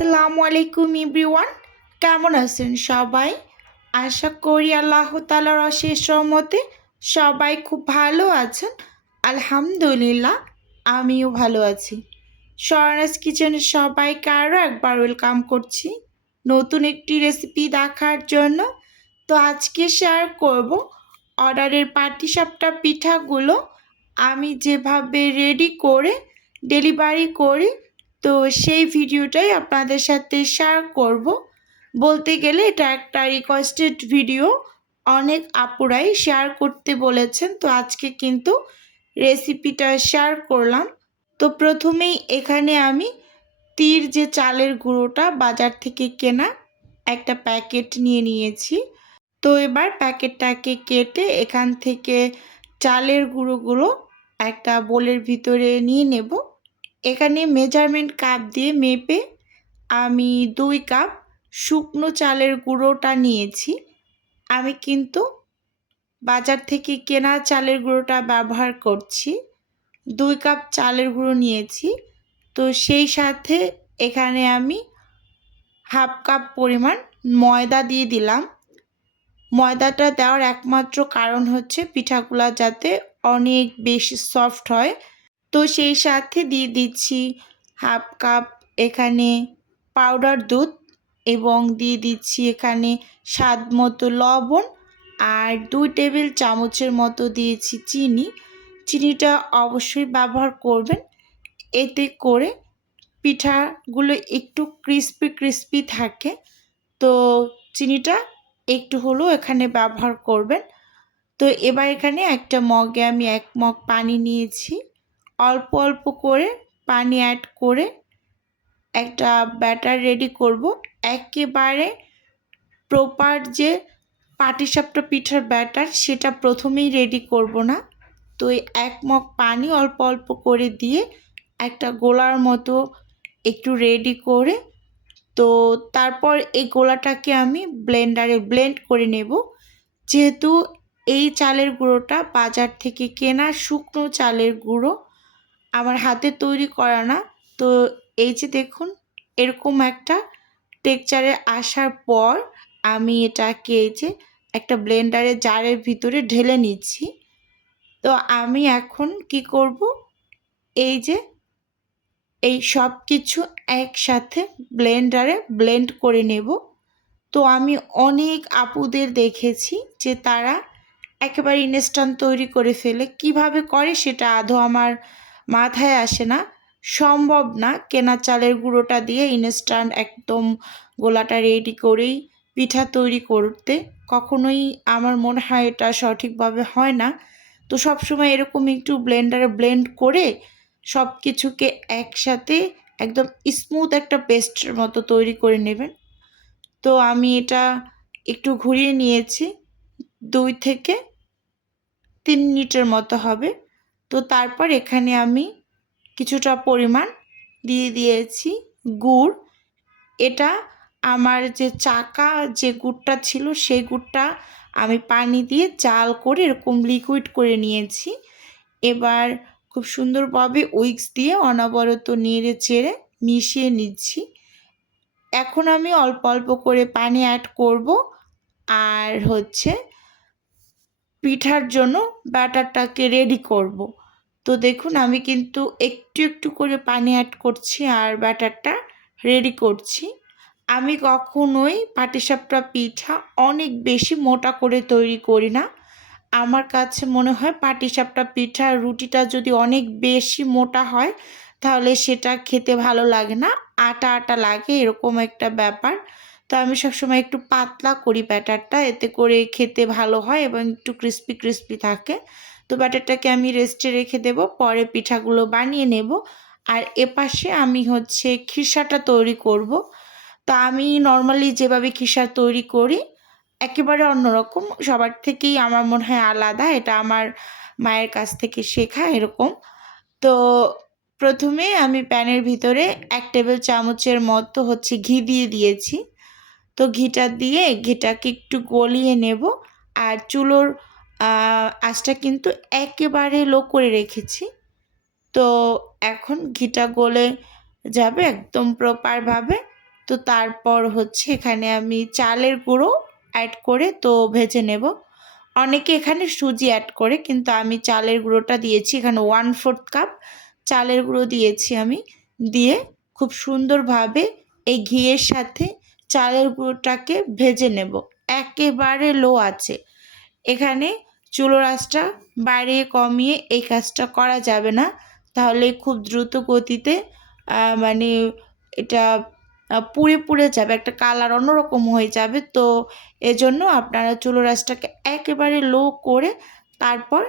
আসসালামু আলাইকুম এভরিওয়ান, কেমন আছেন সবাই? আশা করি আল্লাহ তাআলার অশেষ রহমতে সবাই খুব ভালো আছেন। আলহামদুলিল্লাহ, আমিও ভালো আছি। স্বর্ণাস কিচেনে সবাইকে আরও একবার ওয়েলকাম করছি নতুন একটি রেসিপি দেখার জন্য। তো আজকে শেয়ার করব অর্ডারের পাটিসাপটা পিঠাগুলো আমি যেভাবে রেডি করে ডেলিভারি করি। তো সেই ভিডিওটাই আপনাদের সাথে শেয়ার করব। বলতে গেলে এটা একটা রিকোয়েস্টেড ভিডিও, অনেক আপুরাই শেয়ার করতে বলেছেন, তো আজকে কিন্তু রেসিপিটা শেয়ার করলাম। তো প্রথমেই এখানে আমি তীর যে চালের গুঁড়োটা বাজার থেকে কেনা একটা প্যাকেট নিয়ে নিয়েছি। তো এবার প্যাকেটটাকে কেটে এখান থেকে চালের গুঁড়োগুলো একটা বোলের ভিতরে নিয়ে নেব। এখানে মেজারমেন্ট কাপ দিয়ে মেপে আমি 2 কাপ শুকনো চালের গুঁড়োটা নিয়েছি। আমি কিন্তু বাজার থেকে কেনা চালের গুঁড়োটা ব্যবহার করছি। 2 কাপ চালের গুঁড়ো নিয়েছি। তো সেই সাথে এখানে আমি হাফ কাপ পরিমাণ ময়দা দিয়ে দিলাম। ময়দাটা দেওয়ার একমাত্র কারণ হচ্ছে পিঠাগুলা যাতে অনেক বেশি সফট হয়। তো সেই সাথে দিয়ে দিচ্ছি হাফ কাপ এখানে পাউডার দুধ এবং দিয়ে দিচ্ছি এখানে স্বাদ মতো লবণ আর 2 টেবিল চামচের মতো দিয়েছি চিনি। চিনিটা অবশ্যই ব্যবহার করবেন, এতে করে পিঠাগুলো একটু ক্রিস্পি থাকে। তো চিনিটা একটু হলেও এখানে ব্যবহার করবেন। তো এবার এখানে একটা মগে আমি 1 মগ পানি নিয়েছি। অল্প অল্প করে পানি অ্যাড করে একটা ব্যাটার রেডি করব। একেবারে প্রপার যে পাটিসাপটা পিঠার ব্যাটার সেটা প্রথমেই রেডি করব না। তো এই 1 মগ পানি অল্প অল্প করে দিয়ে একটা গোলার মতো একটু রেডি করে, তো তারপর এই গোলাটাকে আমি ব্লেন্ডারে ব্লেন্ড করে নেব। যেহেতু এই চালের গুঁড়োটা বাজার থেকে কেনা শুকনো চালের গুঁড়ো, আমার হাতে তৈরি করা না। তো এই যে দেখুন, এরকম একটা টেক্সচারে আসার পর আমি এটাকে এই যে একটা ব্লেন্ডারে জারের ভিতরে ঢেলে নিচ্ছি। তো আমি এখন কি করব, এই যে এই সব কিছু একসাথে ব্লেন্ডারে ব্লেন্ড করে নেব। তো আমি অনেক আপুদের দেখেছি যে তারা একেবারে ইনস্ট্যান্ট তৈরি করে ফেলে। কিভাবে করে সেটা আদৌ আমার মাথায় আসে না। সম্ভব না কেনা চালের গুঁড়োটা দিয়ে ইনস্ট্যান্ট একদম গোলাটা রেডি করেই পিঠা তৈরি করতে। কখনোই আমার মনে হয় এটা সঠিকভাবে হয় না। তো সবসময় এরকম একটু ব্লেন্ডারে ব্লেন্ড করে সব কিছুকে একসাথে একদম স্মুথ একটা পেস্টের মতো তৈরি করে নেবেন। তো আমি এটা একটু ঘুরিয়ে নিয়েছি, 2 থেকে 3 মিনিটের মতো হবে। তো তারপর এখানে আমি কিছুটা পরিমাণ দিয়ে দিয়েছি গুড়। এটা আমার যে চাকা যে গুড়টা ছিল সেই গুড়টা আমি পানি দিয়ে জাল করে এরকম লিকুইড করে নিয়েছি। এবার খুব সুন্দরভাবে উইক্স দিয়ে অনবরত নেড়ে চেড়ে মিশিয়ে নিচ্ছি। এখন আমি অল্প অল্প করে পানি অ্যাড করব আর পিঠার জন্য ব্যাটারটাকে রেডি করব। তো দেখুন আমি কিন্তু একটু একটু করে পানি অ্যাড করছি আর ব্যাটারটা রেডি করছি। আমি কখনোই পাটিসাপটা পিঠা অনেক বেশি মোটা করে তৈরি করি না। আমার কাছে মনে হয় পাটিসাপটা পিঠার রুটিটা যদি অনেক বেশি মোটা হয় তাহলে সেটা খেতে ভালো লাগে না, আটা আটা লাগে, এরকম একটা ব্যাপার। তো আমি সবসময় একটু পাতলা করি ব্যাটারটা, এতে করে খেতে ভালো হয় এবং একটু ক্রিস্পি থাকে। তো ব্যাটারটাকে আমি রেস্টে রেখে দেব, পরে পিঠাগুলো বানিয়ে নেব। আর এপাশে আমি খিরসাটা তৈরি করব। তা আমি নর্মালি যেভাবে খিরসা তৈরি করি একেবারে অন্যরকম, সবার থেকেই আমার মনে হয় আলাদা। এটা আমার মায়ের কাছ থেকে শেখা এরকম। তো প্রথমে আমি প্যানের ভিতরে 1 টেবিল চামচের মতো ঘি দিয়ে দিয়েছি। তো ঘিটা দিয়ে ঘিটাকে একটু গলিয়ে নেব। আর চুলোর আঁচটা কিন্তু একেবারে লো করে রেখেছি। তো এখন ঘিটা গলে যাবে একদম প্রপারভাবে। তো তারপর হচ্ছে এখানে আমি চালের গুঁড়ো অ্যাড করে তো ভেজে নেব। অনেকে এখানে সুজি অ্যাড করে, কিন্তু আমি চালের গুঁড়োটা দিয়েছি। এখানে 1/4 কাপ চালের গুঁড়ো দিয়েছি আমি। দিয়ে খুব সুন্দরভাবে এই ঘিয়ের সাথে চালের গুঁড়োটাকে ভেজে নেব একেবারে লো আছে। এখানে চুলোর আঁচটা বাড়িয়ে কমিয়ে এই কাজটা করা যাবে না, তাহলে খুব দ্রুত গতিতে মানে এটা পুড়ে পুড়ে যাবে, একটা কালার অন্যরকম হয়ে যাবে। তো এজন্য আপনারা চুলোর আঁচটাকে একেবারে লো করে তারপর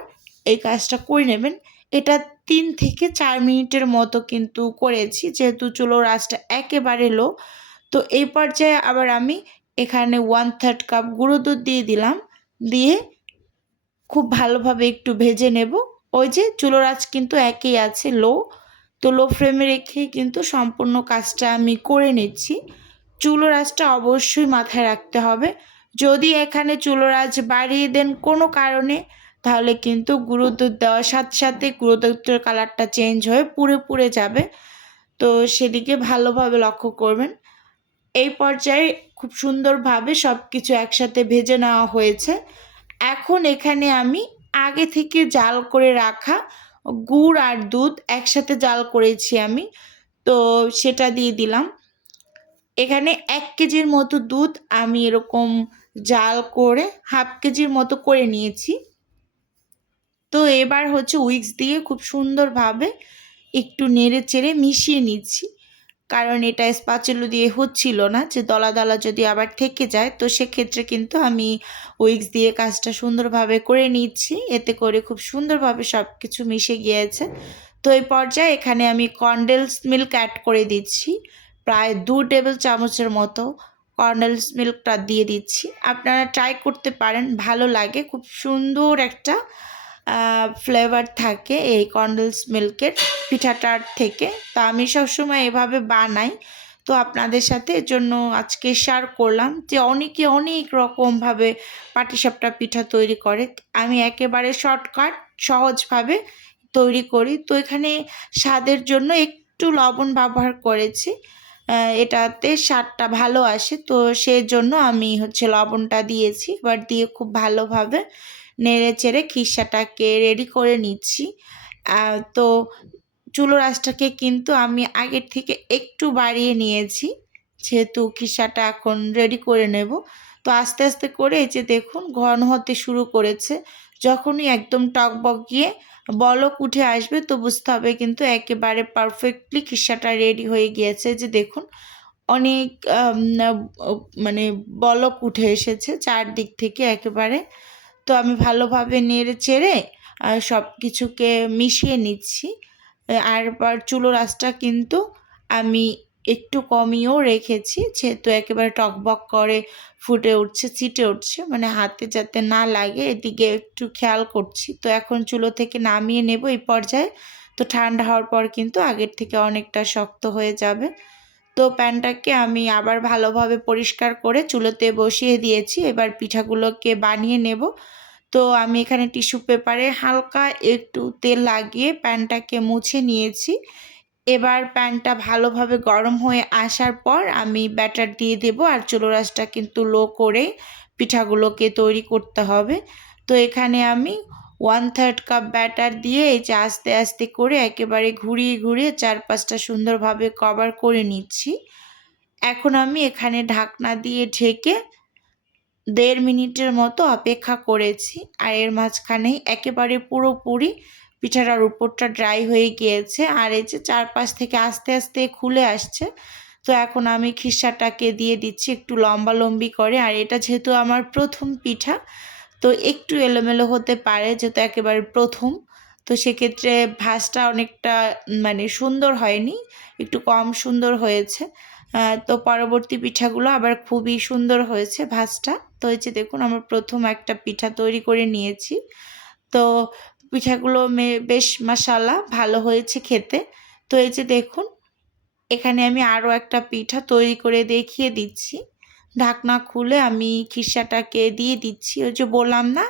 এই কাজটা করে নেবেন। এটা 3 থেকে 4 মিনিটের মতো কিন্তু করেছি, যেহেতু চুলোর আঁচটা একেবারে লো। তো এই পর্যায়ে আবার আমি এখানে 1/3 কাপ গুঁড়ো দুধ দিয়ে দিলাম। দিয়ে খুব ভালোভাবে একটু ভেজে নেব। ওই যে চুলোর আঁচ কিন্তু একই আছে, লো। তো লো ফ্লেমে রেখেই কিন্তু সম্পূর্ণ কাজটা আমি করে নিচ্ছি। চুলোর আঁচটা অবশ্যই মাথায় রাখতে হবে। যদি এখানে চুলোর আঁচ বাড়িয়ে দেন কোনো কারণে, তাহলে কিন্তু গুঁড়ো দুধ দেওয়ার সাথে সাথে গুঁড়ো দুধের কালারটা চেঞ্জ হয়ে পুড়ে পুড়ে যাবে। তো সেদিকে ভালোভাবে লক্ষ্য করবেন। এই পর্যায়ে খুব সুন্দরভাবে সব কিছু একসাথে ভেজে নেওয়া হয়েছে। এখন এখানে আমি আগে থেকে জাল করে রাখা গুড় আর দুধ একসাথে জাল করেছি আমি, তো সেটা দিয়ে দিলাম। এখানে 1 কেজির মতো দুধ আমি এরকম জাল করে 1/2 কেজির মতো করে নিয়েছি। তো এবার হচ্ছে উইক্স দিয়ে খুব সুন্দরভাবে একটু নেড়ে চেড়ে মিশিয়ে নিচ্ছি, কারণ এটা স্প্যাচুলা দিয়ে হচ্ছিল না, যে দলা দলা যদি আবার থেকে যায়, তো সেক্ষেত্রে কিন্তু আমি উইক্স দিয়ে কাজটা সুন্দরভাবে করে নিচ্ছি। এতে করে খুব সুন্দরভাবে সব কিছু মিশে গিয়েছে। তো এই পর্যায়ে এখানে আমি কনডেন্স মিল্ক অ্যাড করে দিচ্ছি, প্রায় 2 টেবিল চামচের মতো কনডেন্স মিল্কটা দিয়ে দিচ্ছি। আপনারা ট্রাই করতে পারেন, ভালো লাগে, খুব সুন্দর একটা ফ্লেভার থাকে এই কনডেন্স মিল্কের পিঠাটার থেকে। তো আমি সবসময় এভাবে বানাই, তো আপনাদের সাথে এর জন্য আজকে শেয়ার করলাম যে অনেকে অনেক রকমভাবে পাটিসাপটা পিঠা তৈরি করে। আমি একেবারে শর্টকাট সহজভাবে তৈরি করি। তো এখানে স্বাদের জন্য একটু লবণ ব্যবহার করেছি, এটাতে স্বাদটা ভালো আসে, তো সেজন্য আমি হচ্ছে লবণটা দিয়েছি। এবার দিয়ে খুব ভালোভাবে নেড়ে চেড়ে খিসাটাকে রেডি করে নিচ্ছি। তো চুলোর আঁচটাকে কিন্তু আমি আগের থেকে একটু বাড়িয়ে নিয়েছি, যেহেতু খিসাটা এখন রেডি করে নেব। তো আস্তে আস্তে করে এই যে দেখুন ঘন হতে শুরু করেছে। যখনই একদম টকবগিয়ে বলক উঠে আসবে, তো বুঝতে হবে কিন্তু একেবারে পারফেক্টলি খিসাটা রেডি হয়ে গিয়েছে। যে দেখুন অনেক মানে বলক উঠে এসেছে চারদিক থেকে একেবারে। তো আমি ভালোভাবে নেড়ে চেড়ে সব কিছুকে মিশিয়ে নিচ্ছি। আর চুলোর আঁচটা কিন্তু আমি একটু কমিয়েও রেখেছি, যেহেতু একেবারে টকবক করে ফুটে উঠছে, ছিটে উঠছে, মানে হাতে যাতে না লাগে এদিকে একটু খেয়াল করছি। তো এখন চুলো থেকে নামিয়ে নেব এই পর্যায়ে। তো ঠান্ডা হওয়ার পর কিন্তু আগের থেকে অনেকটা শক্ত হয়ে যাবে। তো প্যানটাকে আমি আবার ভালোভাবে পরিষ্কার করে চুলোতে বসিয়ে দিয়েছি। এবার পিঠাগুলোকে বানিয়ে নেব। তো আমি এখানে টিস্যু পেপারে হালকা একটু তেল লাগিয়ে প্যানটাকে মুছে নিয়েছি। এবার প্যানটা ভালোভাবে গরম হয়ে আসার পর আমি ব্যাটার দিয়ে দেব। আর চুলোর আঁচটা কিন্তু লো করে পিঠাগুলোকে তৈরি করতে হবে। তো এখানে আমি 1/3 কাপ ব্যাটার দিয়ে এই যে আস্তে আস্তে করে একেবারে ঘুরিয়ে ঘুরিয়ে চারপাশটা সুন্দরভাবে কভার করে নিচ্ছি। এখন আমি এখানে ঢাকনা দিয়ে ঢেকে 1.5 মিনিটের মতো অপেক্ষা করেছি। আর এর মাঝখানেই একেবারে পুরোপুরি পিঠাটার উপরটা ড্রাই হয়ে গিয়েছে, আর এই যে চারপাশ থেকে আস্তে আস্তে খুলে আসছে। তো এখন আমি খিসাটাকে দিয়ে দিচ্ছি একটু লম্বালম্বি করে। আর এটা যেহেতু আমার প্রথম পিঠা, তো একটু এলোমেলো হতে পারে, যেহেতু একেবারে প্রথম। তো সেক্ষেত্রে ভাঁজটা অনেকটা মানে সুন্দর হয়নি, একটু কম সুন্দর হয়েছে। তো পরবর্তী পিঠাগুলো আবার খুবই সুন্দর হয়েছে ভাঁজটা। তো এই যে দেখুন আমার প্রথম একটা পিঠা তৈরি করে নিয়েছি। তো পিঠাগুলো বেশ মাশাআল্লাহ ভালো হয়েছে খেতে। তো এই যে দেখুন এখানে আমি আরও একটা পিঠা তৈরি করে দেখিয়ে দিচ্ছি। ঢাকনা খুলে আমি খিরসাটাকে দিয়ে দিচ্ছি। ওই যে বললাম না,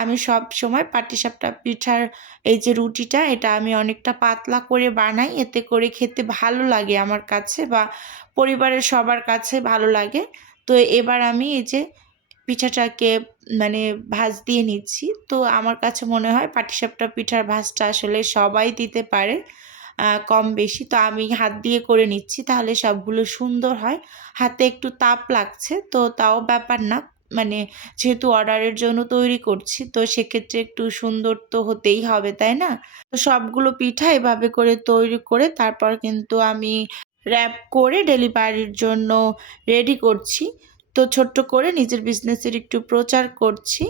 আমি সব সময় পাটিসাপটা পিঠার এই যে রুটিটা, এটা আমি অনেকটা পাতলা করে বানাই, এতে করে খেতে ভালো লাগে আমার কাছে, বা পরিবারের সবার কাছে ভালো লাগে। তো এবার আমি এই যে পিঠাটাকে মানে ভাঁজ দিয়ে নিচ্ছি। তো আমার কাছে মনে হয় পাটিসাপটা পিঠার ভাঁজটা আসলে সবাই দিতে পারে, কম বেশি। তো আমি হাত দিয়ে করে নিচ্ছি, তাহলে সবগুলো সুন্দর হয়। হাতে একটু তাপ লাগছে, তো তাও ব্যাপার না। মানে যেহেতু অর্ডারের জন্য তৈরি করছি, তো সেক্ষেত্রে একটু সুন্দর তো হতেই হবে, তাই না? তো সবগুলো পিঠা এভাবে করে তৈরি করে তারপর কিন্তু আমি র্যাপ করে ডেলিভারির জন্য রেডি করছি। তো ছোট্ট করে নিজের বিজনেসের একটু প্রচার করছি।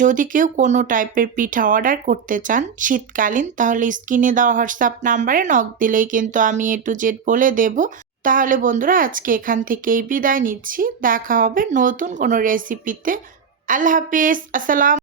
যদি কেউ কোনো টাইপের পিঠা অর্ডার করতে চান শীতকালীন, তাহলে স্ক্রিনে দেওয়া হোয়াটসঅ্যাপ নাম্বারে নক দিলেই কিন্তু আমি A to Z বলে দেব। তাহলে বন্ধুরা, আজকে এখান থেকেই বিদায় নিচ্ছি। দেখা হবে নতুন কোনো রেসিপিতে। আল্লাহ হাফেজ। আসসালাম।